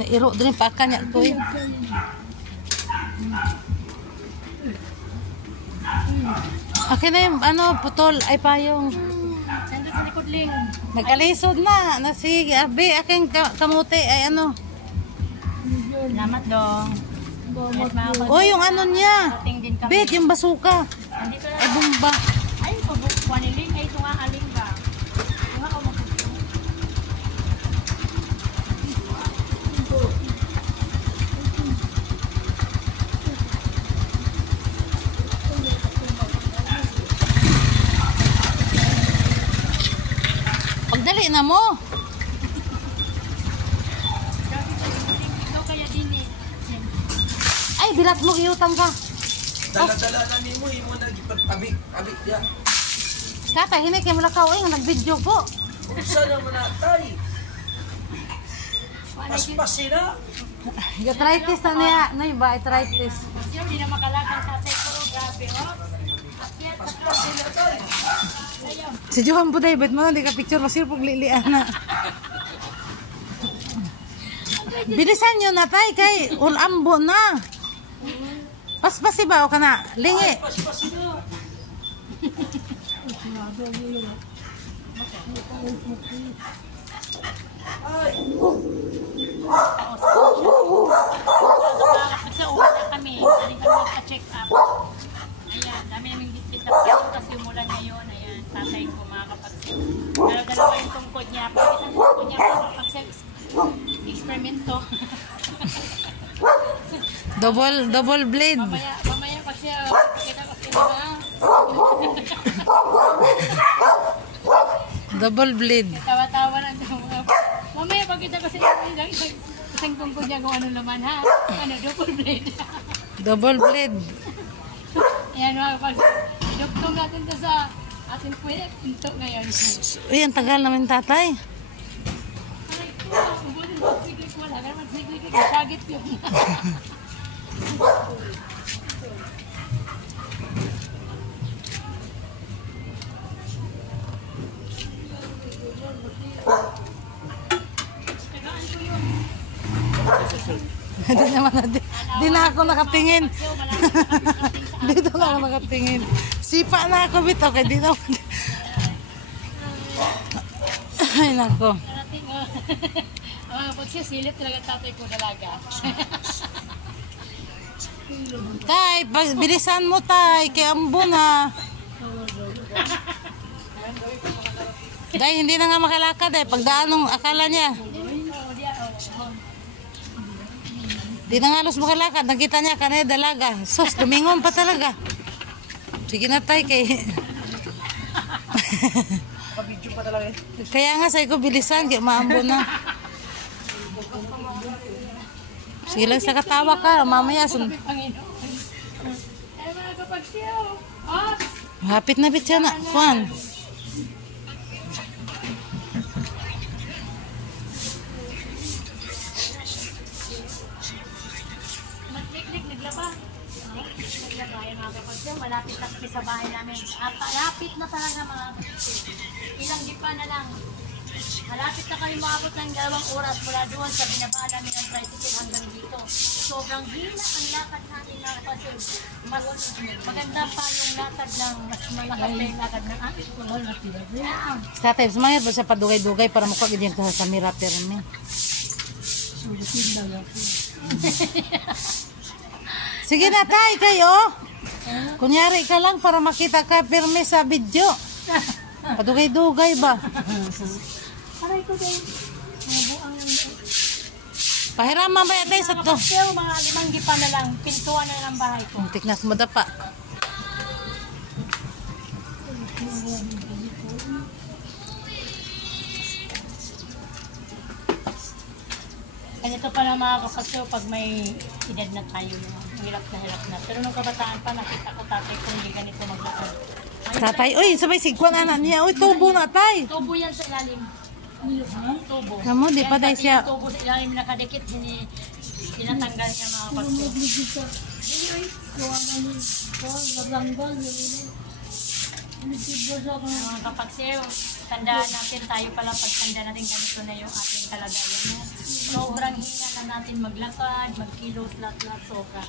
Nairo din pakan niya ko eh. Okay na yung ano, putol ay payong. Nandun sa likod ling. Nagkalisod na si Abi, aking kamuti ay ano. Salamat dong. O yung ano niya. Bet, yung basuka. Ay bomba. Ay, pabukwa ni Ling. Ay, ito nga aling ba? Ito nga kumapagpapag. Pagdali na mo. Ikaw kaya din eh. Ay, bilat mo iutang ka. Dala-dala na ni mo, imo na abi ya. Kata hini kay mulakaw ay nag-video po. Unsa na manatay? Paspasin na. Arthritis na niya, nay ba arthritis. Sino di na makalakang sa sekoro, grabe oh. Paspasin na tay. Si Johan po David mo na di ka picture masir pag lilian na. Bilisan nyo na tay kay ulambo na. Paspasi ba o kana? Lingi. Paspasin na. Ay. Sa uwan na kami. Galing kami magpa-check up. Ayan, dami namin gitpit na piyak kasi umulan ngayon. Ayan, tatay ko mga kapatid. Dalawa yung tungkod niya. Pag isang tungkod niya, experimento. Double blade. Mamaya pag siya, kita ko sila na. Double blade. Tawa-tawa lang daw mga. Mamaya pag kita ko sila, isang tungkod niya kung ano laman ha. Ano, double blade. Double blade. Ayan mga kapag duktong natin to sa ating pinto ngayon. Uy, ang tagal namin tatay. Aray ko, ubunin mo siglig wala. Kaya magsiglig ka, sagit yun. Di naman na, di na ako nakatingin. Dito na ako nakatingin. Sipa na ako bito kay di na ako. Ay nako. Pag siya silit talaga tatay ko dalaga. Tay, bilisan mo tay, kay ambo na. Day, hindi na nga makalakad eh. Pagdaan ng akala niya. Di na nga halos makalakad. Nakita niya kanay dalaga. Sus, lumingon pa talaga. Sige na tay kay. Video pa talaga. Kaya nga sabi ko bilisan, kaya maambo na. Sige lang sa katawa ka, mamaya sun. Panginoon. Ay mga kapagsiyaw. Ops! Hapit na bit siya na, Juan. Magliklik, naglaba. Naglaba yan mga kapagsiyaw. Malapit na kami sa bahay namin. Malapit na talaga mga kapagsiyaw. Ilang dipa na lang. Malapit na kami maabot ng 2 oras mula doon sa binabaan namin ng tricycle hanggang dito. Sobrang hina ang lakad natin na kasi mas maganda pa yung lakad ng mas malakas na yung lakad ng aking kulol na sila. Sa tayo, sumayad ba siya padugay-dugay para makagiging ko sa camera perme. Sige na tay kayo. Kunyari ka lang para makita ka perme sa video. Padugay-dugay ba? Aray ko din. Mabuang lang doon. Pahiram mamaya tayo sa to. Pero mga 5 gipa na lang, pintuan na ng bahay ko. Muntik na madapa. Ganito pa na mga kapatid pag may edad na tayo. Hirap na. Pero nung kabataan pa, nakita ko tatay ko hindi ganito maglakad. Tatay, uy, sabay sigwan anak niya. Uy, tubo na tay. Tubo yan sa ilalim. Tubo. Kamu, di pa Yan, tayo pati siya. yung tubo sa ilalim nakadikit, tinatanggal niya mga kapatid. Mga kapatid, Tandaan natin, tayo pala pagtanda natin ganito na yung ating kalagayan. No? Sobrang hina na natin maglakad, magkilos, lahat-lahat, sobra.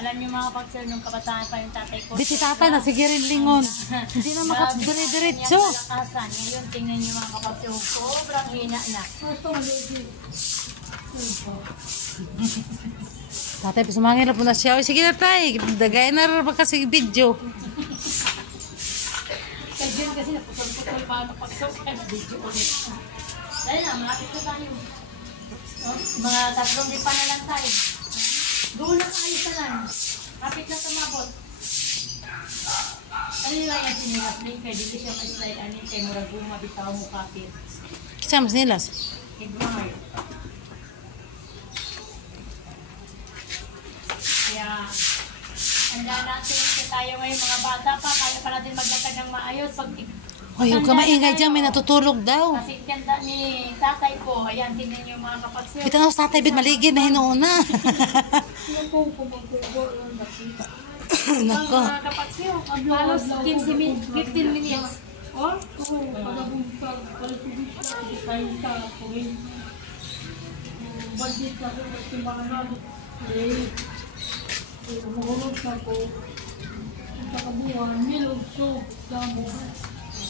Alam niyo mga kapag nung kabataan pa yung tatay ko. Biti tatay na sige rin lingon. Hindi na makadire-diretso. Kalakasan. Ngayon, tingnan niyo mga kapag sobrang hina na. Tatay, pasumangin na po na siya. Oy, sige na tay, dagayan na rin ba kasi video. Kaya dyan kasi naputol-putol pa kapag video ulit. Dahil na, malapit na tayo. Oh, mga 3 lipa na lang tayo. Doon lang ayos na lang. Kapit na tumabot. Kanina yan sinilas-link kaya dito siya ma-slide anin kaya murag bumabitaw mo kapit. Kisama nilas. Ignore. Kaya, handa natin kasi tayo ngayon mga bata pa, kaya pa natin maglakad ng maayos. Pag Hoy, huwag ka maingay dyan, may natutulog daw. kasi tanda ni tatay ko, ayan, tingnan niyo mga kapagsiyo. Kita na sa tatay, bit maligid na hinuuna. Nako. Mga kapagsiyo, halos 15 minutes. Oh?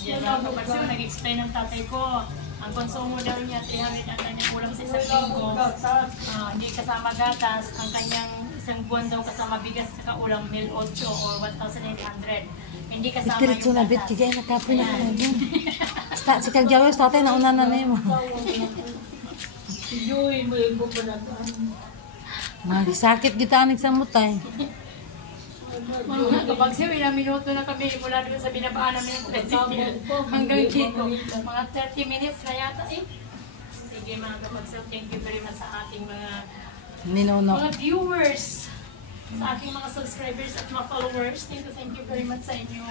Yan mga kapagsiyo, nag-explain ng tatay ko. Ang konsumo daw niya, 300 ang kanyang ulam sa isang linggo. Hindi kasama gatas. Ang kanyang isang buwan daw kasama bigas sa ulam, 1,800 or 1,800. Hindi kasama Diretso yung na bit, gatas. kaya nakapoy na ko dyan. Si Kagjawes, tatay, nauna na mo. Sakit kita anik sa mutay. Mga kapagsiyo, ilang minuto na kami mula doon sa binabaan namin ng tricycle hanggang dito. Mga 30 minutes na yata eh. Sige mga kapagsiyo, thank you very much sa ating mga Ninuno. viewers, sa ating mga subscribers at mga followers. Thank you very much sa inyo.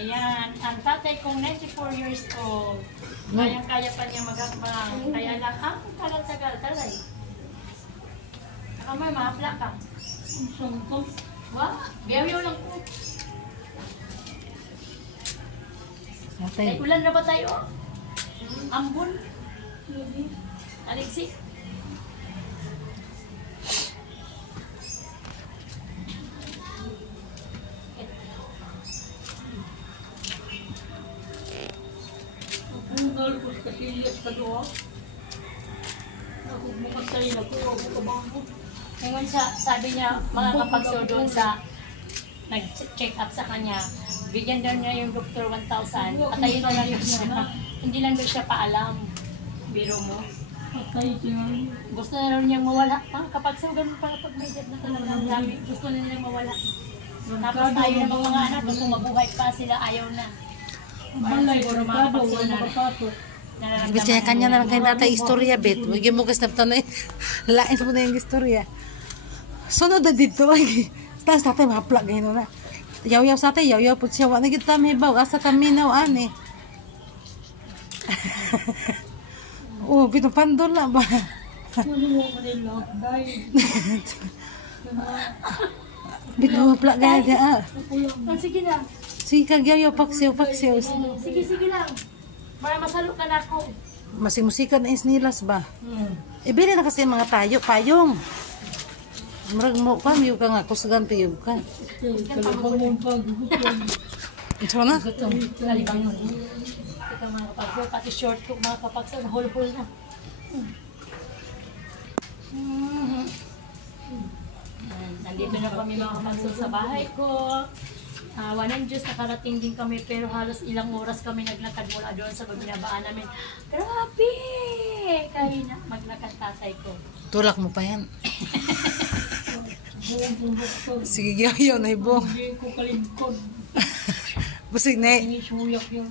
Ayan, ang tatay kong 94 years old. Kayang-kaya pa niya maghakbang. Kaya lang, tagal-tagal, talay. Saka may mahapla ka. Wah, biyaw lang po. Tatay. Ulan na ba tayo? Ambon? Alexi? Ngayon sabi niya, mga kapagso doon sa nag-check up sa kanya, bigyan daw niya yung doktor 1,000, patayin na lang yun siya. Hindi lang daw siya paalam. Biro mo. Gusto na raw niyang mawala. Mga kapagso, ganun pala pag may dead na talaga. Dami, gusto na nilang mawala. Tapos tayo namang mga anak, gusto mabuhay pa sila, ayaw na. Parang siguro mga kapagso na Gusto niya kanya na lang kay tatay istorya, bet. Huwag yung mukas na tanay. Lain mo na yung istorya. Sunod na dito. Tapos tatay, mahapla ganyan na. Yaw-yaw sa tatay, yaw-yaw po siya. Wala kita may baw. Asa kami na, ani. Oh, pinapandol na ba? Pinapla ganyan. Sige na. Sige, kagyaw-yaw, paksiw. Sige lang. Para masalo ka na ako. Masing-musikan na isnilas ba? Ibili na kasi mga tayo, payong. Marag mo ka, miyo ka nga, kusgan piyog ka. Ito na? Kalibangon. Ito mga kapagso, pati short ko mga kapagso, nahul-hul na. Nandito na kami mga kapagso sa bahay ko. Walang Diyos, nakarating din kami pero halos ilang oras kami naglakad mula doon sa babinabaan namin. Grabe! Kaya na maglakad tatay ko. Tulak mo pa yan. Sige, yaw-yaw na ibong. Hindi ko kalingkod. Busig na eh. Hindi suyak yun.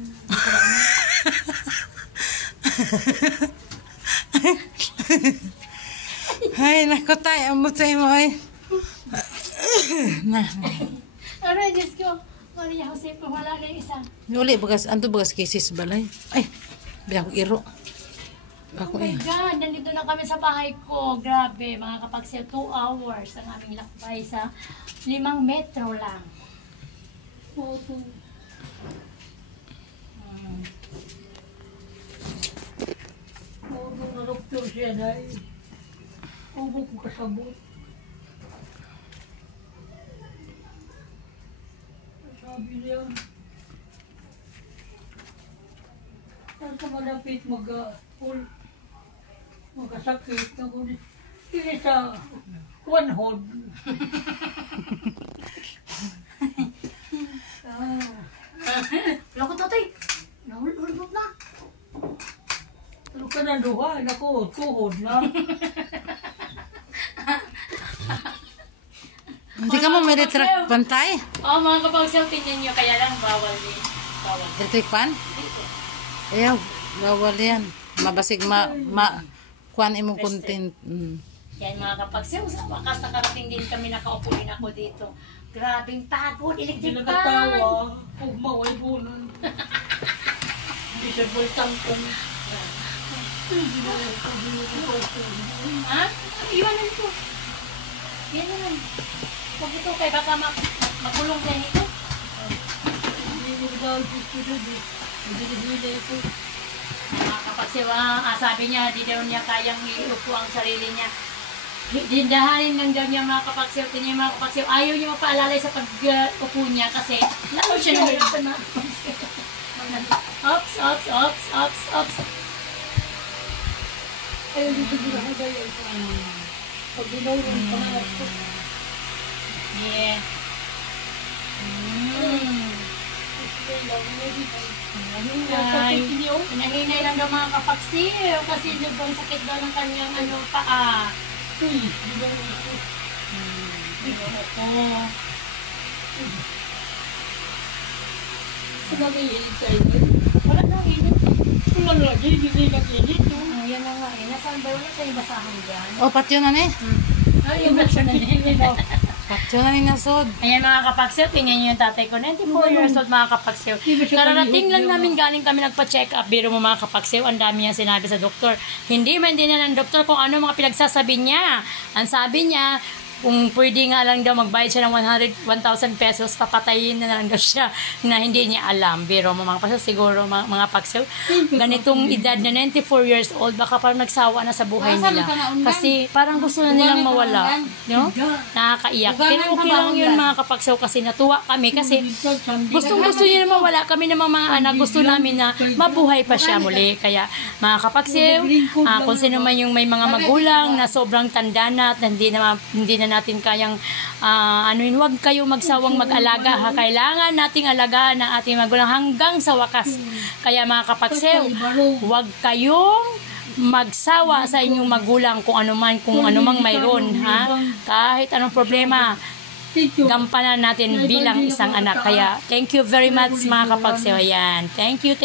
Ay, naku tayo. Ang butay mo ay. Na. Aray, Diyos ko. Maria Jose, kung wala na yung isa. Uli, bagas, anto bagas cases balay. Ay, bilang ko iro. Oh Ako my God, nandito na kami sa bahay ko. Grabe, mga kapagsil, 2 hours ang aming lakbay sa 5 metro lang. siya dahil ubo ko kasabot. Sabi niya, saan ka malapit magkasakit na ko. Hindi sa one hold. Lako tatay. Nahulog na. Ano ka na duha? Naku, tuhod na. Hindi ka mo may electric pantay? Oo, mga kapagsaw, tingnan nyo. Kaya lang, bawal din. Bawal. Electric pan? Ayaw, bawal yan. Mabasig kuhan imong content. Yan mga kapagsaw, sa wakas nakarating din kami, nakaupo din ako dito. Grabing pagod, electric Hindi pan. nakatawa. Huwag maway bunan. Hindi siya bultang kong. Ha? Iwanan ko. Yan naman. Huwag ito kay baka makulong din ito. Hindi mo daw gusto doon eh. Hindi ito. Mga kapagsaw, sabi niya, di daw niya kayang iupo ang sarili niya. Dindahanin lang daw niya mga kapagsaw. Tingnan mga kapagsaw, ayaw niya mapaalalay sa pag-upo niya kasi lalo siya nahirapan na. Ops, ops, ops, ops, ops. Ayaw dito ginagawa yun. Pag ginawin pa nga ako. Yeah. Nanginay lang daw mga kapagsiw kasi sobrang sakit daw ng kanyang paa. Oo. Sinabi init kayo. Wala na init. Wala lagi, hindi nag-init. Yan na nga eh. Nasaan ba? Wala tayong basahan dyan. O, patyo na ni. Ay, yung basahan na niya. Patyo na ni nasod. Ayan mga kapagsiw, tingnan niyo yung tatay ko. 94 years old mga kapagsiw. Kararating lang namin galing kami nagpa-check up. Biro mo mga kapagsiw, ang dami niya sinabi sa doktor. Hindi maintindihan ng doktor kung ano mga pinagsasabi niya. Ang sabi niya, kung pwede nga lang daw magbayad siya ng 1,000 pesos, papatayin na lang daw siya na hindi niya alam. Biro mo mga kapagsiw, siguro mga kapagsiw, ganitong edad na 94 years old, baka parang nagsawa na sa buhay nila. Kasi parang gusto na nilang mawala. No? Nakakaiyak. Pero okay lang yun mga kapagsiw kasi natuwa kami kasi gusto niya na mawala kami ng mga anak. Gusto namin na mabuhay pa siya muli. Kaya mga kapagsiw, kung sino man yung may mga magulang na sobrang tanda na at hindi na natin kayang huwag kayong magsawang mag-alaga ha. Kailangan nating alagaan ang ating magulang hanggang sa wakas. Kaya mga kapagsiw, huwag kayong magsawa sa inyong magulang kung ano mang mayroon ha. Kahit anong problema, gampanan natin bilang isang anak. Kaya thank you very much mga kapagsiw. Ayan. Thank you.